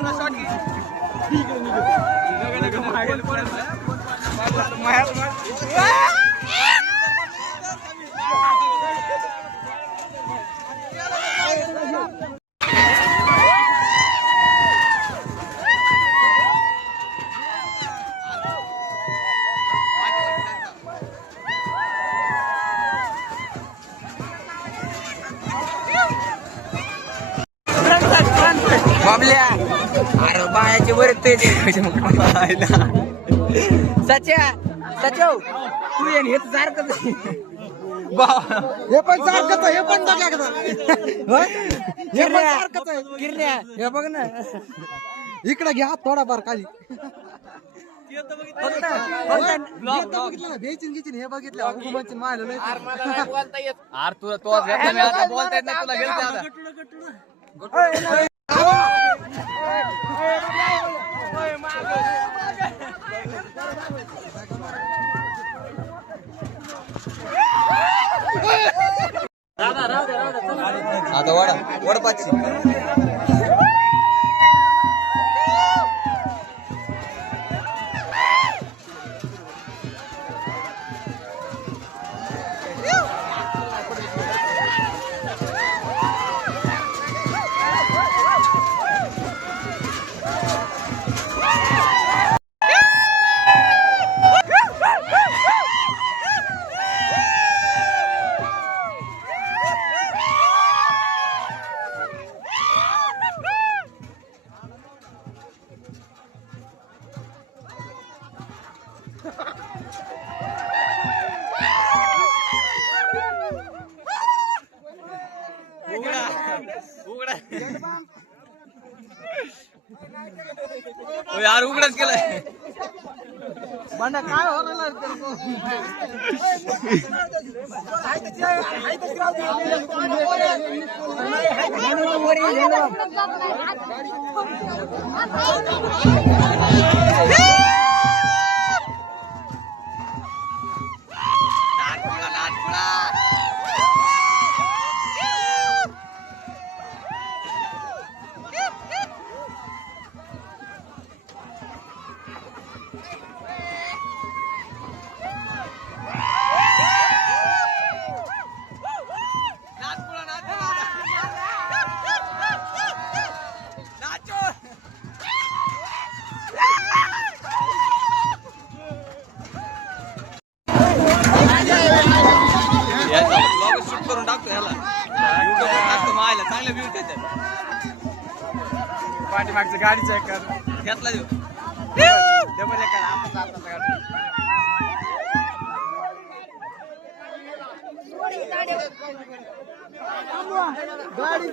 पूर्ण शॉट घे. बाबल्या अरे बायाचे वर ते सच्या सचव तू येईन हे तर सारखंच आहे. हे पण सारखंच आहे, हे पण सारखंच आहे. किरण्या हे बघ ना इकडे घ्या थोडाफार खाली. फक्त बघितलं ना भेचीन गिचीन हे बघितलं हुकुमाची मायला लय. अरे तुला तो बोलता येत नाही तुला गेलते आता. आता वडा वडपाची यार उघडच केलाय. बंडा काय होणार शूट करून टाकतो ह्याला युट्यूबवर टाकतो मायला चांगले व्ह्यू देतात. पाठीमागचं गाडीचं एक कर घेतला देऊ डबल एक गाडी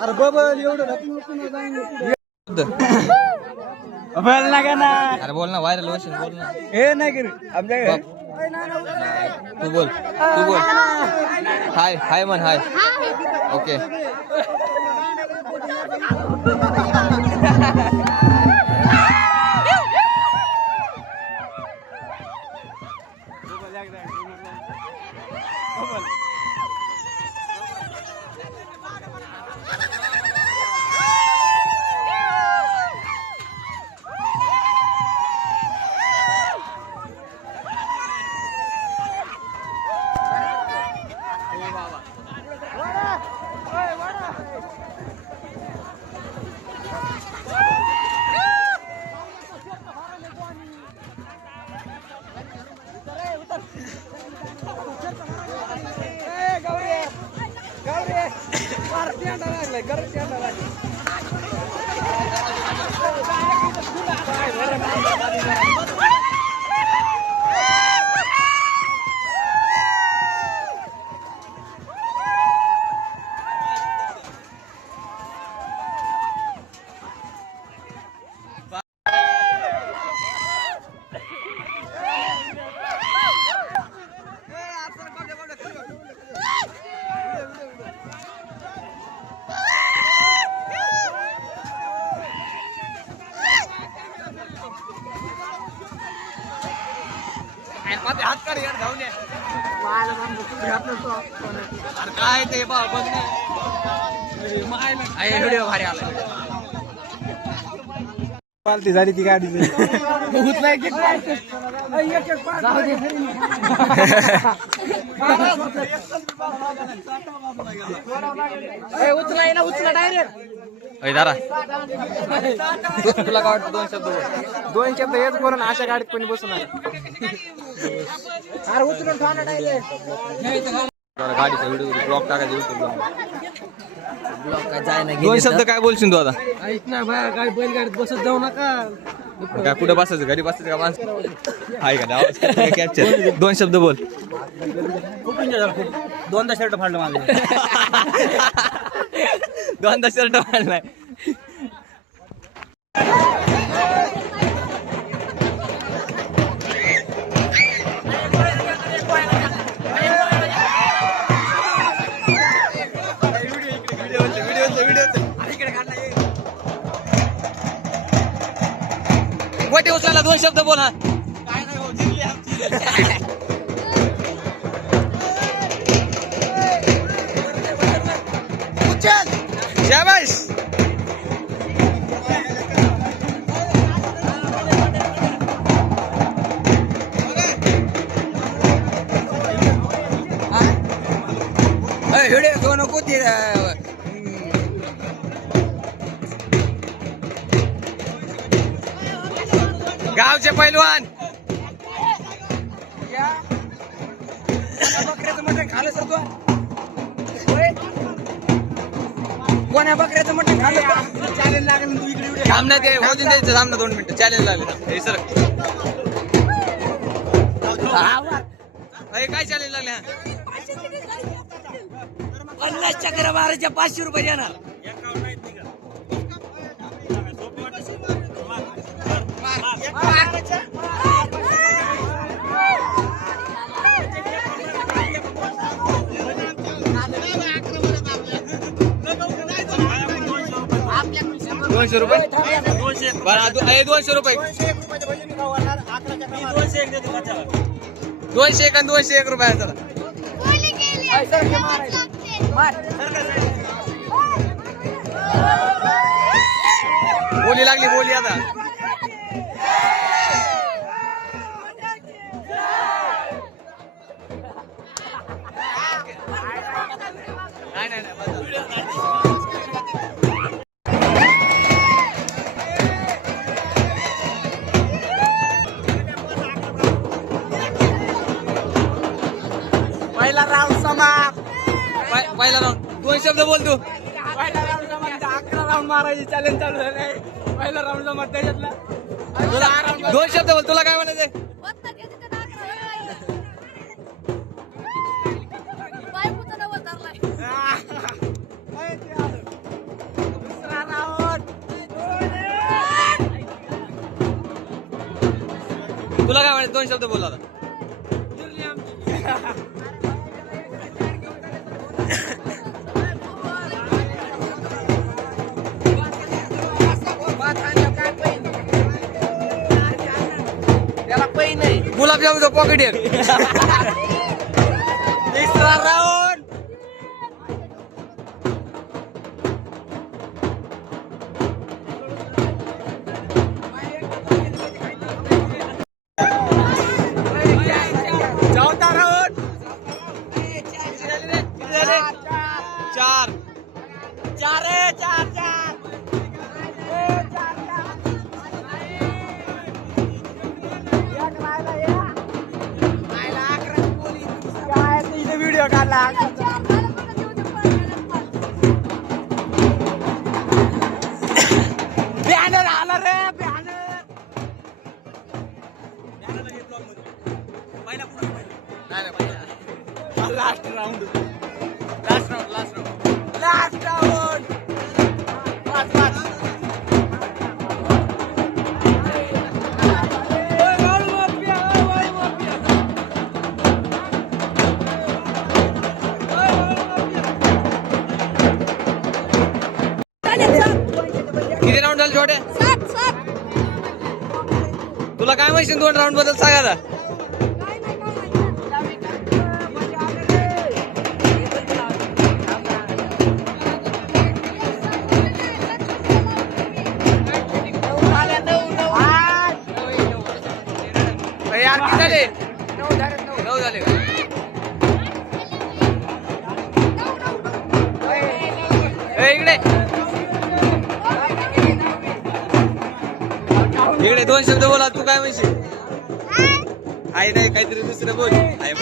अरे बबल एवढं बोल ना का ना. अरे बोल ना व्हायरल वर्षन बोल ना. हे नाही करू आमच्या तू बोल हाय हाय म्हण हाय. ओके हात काढ यार धावून ये. अरे काय ते बघ व्हिडिओ भारी आला पालती झाली ती गाडी उचला ना उचला डायरेक्ट दादा तुला काय वाटतं दोन शब्द हेच करून अशा गाडीत कोणी बसून आहे अरे उचलून ठेवा ना डायरेक्ट गाडीचा व्हिडिओ ब्लॉग टाकायचा युट्यूबला जाय ना दोन शब्द काय बोलशील तू आता ऐक ना बाया गाडी बैलगाडीत बसत जाऊ नका काय कुठे बसायचं घरी बसायचं का माणसं आहे का नाही? आवाज कॅप्चर दोन शब्द बोल खूप एन्जॉय झाला खूप दोनदा शर्ट फाडलं माझे दोनदा शर्ट मारलाय गोटी उचलायला दोन शब्द बोल हा शाबाश व्हिडिओ घेऊ नको ते गावचे पैलवान बकऱ्याचं मटण खाल्लं सर तू कोण्या बकऱ्याचं मटण खाल्लं चॅलेंज लागेल तू इकडे थांबण्यात होऊ द्यायचं थांब ना 2 मिनिटं चॅलेंज लागले हे सर काय चॅलेंज लागले हा 50 चक्र मारायच्या 500 रुपये देणार ₹200 बरं 200 रुपये 200 आणि 201 रुपये चला बोली लागली बोली आता पहिला राऊंड समाप्त पहिला राऊंड 2 शब्द बोल तू पहिला राऊंड समाप्त 11 राऊंड मारायची चॅलेंज चालू झालंय पहिला राऊंड समाप्त त्याच्यातला 2 शब्द बोल तुला काय म्हणायचंय दुसरा राऊंड तुला काय म्हणायचं 2 शब्द बोल आता त्याला पै नाही गुलाबजामुनचं पॉकेट एक तिसरा राऊंड चौथा राऊंड 4 व्हिडिओ काढला बॅनर आला रे बॅनर लास्ट राऊंड किती राऊंड झाले छोटे तुला काय माहिती 2 राऊंड बद्दल सांगा आता झाले 9 झाले का इकडे इकडे 2 शब्द बोला तू काय म्हणशील आई नाही काहीतरी दुसरं बोल आई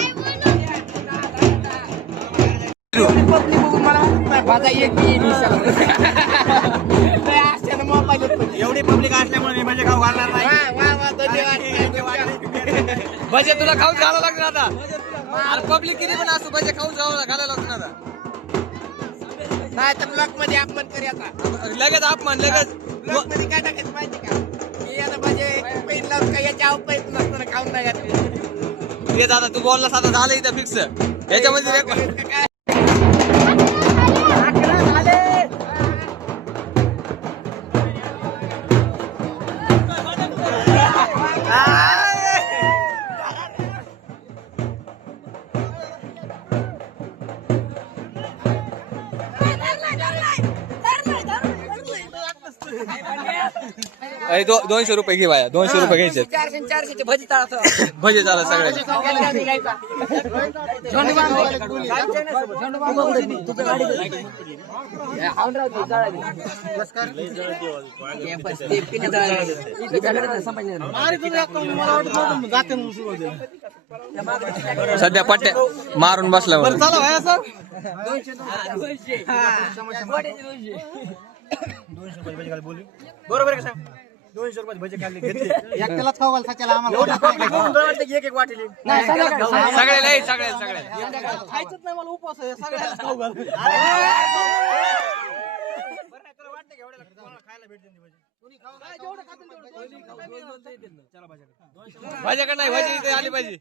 एवढी पब्लिक असल्यामुळे मी म्हणजे गाव घालणार नाही भजे तुला खाऊन घालावं लागणार आता अरे पब्लिक किती पण असतो भजे खाऊन घालायला लागणार आता नाही तर ब्लॉक मध्ये अपमान करूया आता लगेच अपमान लगेच ब्लॉक मध्ये काय टाकायचं माहिती का की आता म्हणजे पैन लावून काय याच्या पैन नसताना खाऊन नाही घातले ते दादा तू बोलला साधा झालं इथं फिक्स याच्यामध्ये अरे 200 रुपये घे बाया 200 रुपये घ्यायचे 400 भजी तळाचं भजे झालं सगळे सध्या पट्ट्या मारून बसला चला भाई असं 200 रुपये भजी खाली बोलू बरोबर आहे का सांग 200 रुपये भजी खाल्ली घेतली एकट्यालाच खाऊ घाल सच्याला आम्हाला एक वाटेली सगळे नाही सगळे खायचंच नाही मला उपवास आहे सगळ्याला खाऊ घाल खायला भेटते भाज्या का नाही भाजी इथे आली पाहिजे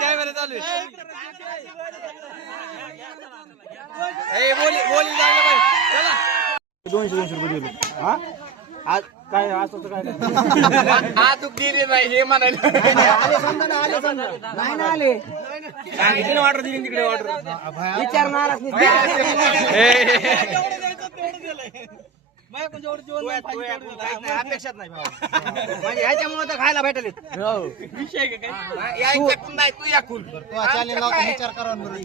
कॅमेरा चालू बोली चला 200 रुपये दिले हा आज काय असं काय हा तू दिली नाही हे म्हणाले आले समजा ना आले समजा नाही ना आले सांगितलं ऑर्डर दिली तिकडे ऑर्डर विचारणार अपेक्षात नाही म्हणजे ह्याच्यामुळे तर खायला भेटले विषय नाही तू या कुल विचार करा नाही